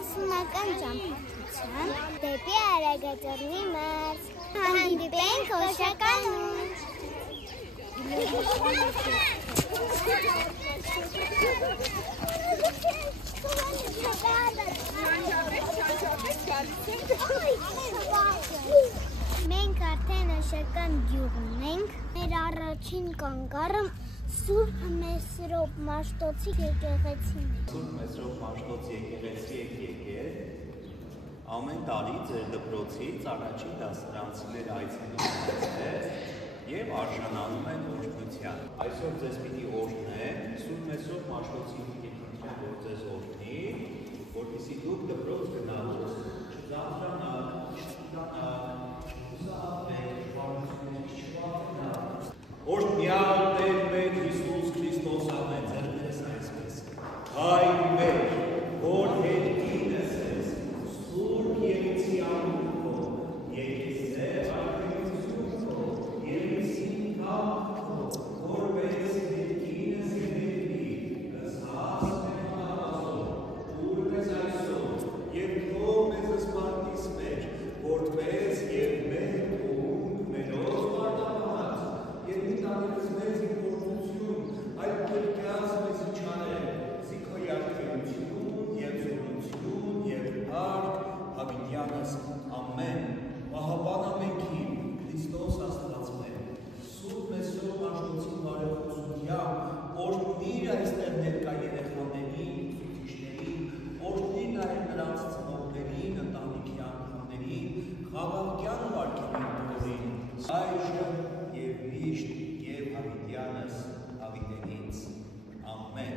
ուսումնական ճամփորդության դեպի Արագածոռնի մարզ։ Հանդիպենք Օշականում։ Մենք արդեն Օշական գյուղում ենք։ Մեր առաջին կանգառը Սուրբ Մեսրոպ Մաշտոցի եկեղեցին է։ Սուրբ Մեսրոպ Մաշտոցի եկեղեցի եք եկել։ Ամեն տարի ձեր դպրոցից առաջին դասարանցիներ այցելում եւ արժանանում են օրհնության։ Այսօր ձեզ պիտի օրհնեն Սուրբ Մեսրոպ Մաշտոցի եկեղեցին, որ ձեզ օրհնի, որպեսզի դուք դպրոց գնալուց չձանձրանաք, չտանաք, ուսահատվեք, շարունակությունից չվախենաք։ Օրհնյալ Տեր մեր Հիսուս Քրիստոս ամեն ձեռքերս այսպես։ Հայր մեր, որ հետքինս ես, Սուրբ Ելիցի անունքով, եկես ձեր այդքնությունքով, Ելիցին կամքով, որպես հետքինս և հետքի, կզհաս մեր հավազով, ուրպես այսօր, և թող մեզ սպարտիս մեջ, որպես և մեր ունք մերոզ մարդապահած, և մի տանելս մեզ իմ այլ կրկյաց մեզ իչանել, զիքո յարգելություն և զորություն և հարկ հավիտյանս ամեն, մահապան ամենքին, Քրիստոս Աստված մեր, Սուրբ Մեսրոպ Մաշտոցի բարեխոսությամբ, օրհնիր այստեղ ներկա երեխաներին, ուսուցիչներին, օրհնիր նաև նրանց ծնողներին, ընտանիքի անդամներին, խաղաղկյան ու արգելին տորին, այժմ և միշտ և հավիտյանս հավիտենից, ամեն։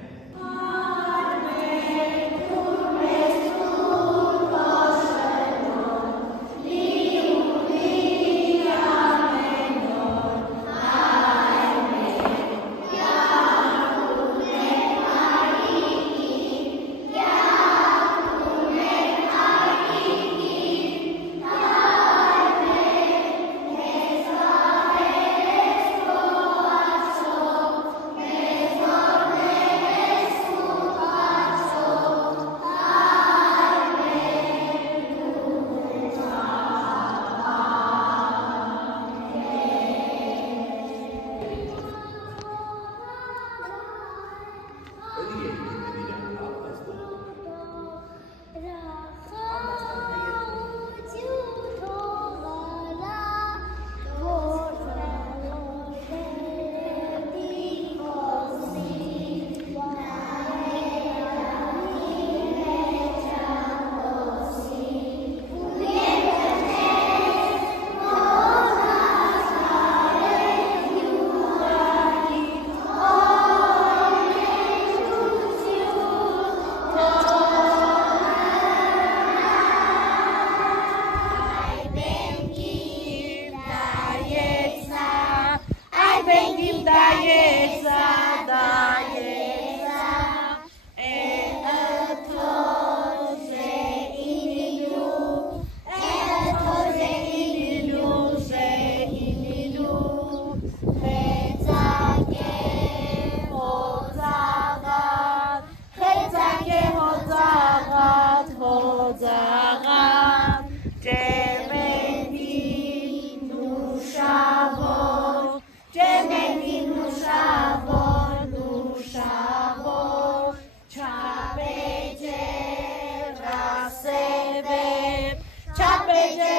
Chapete,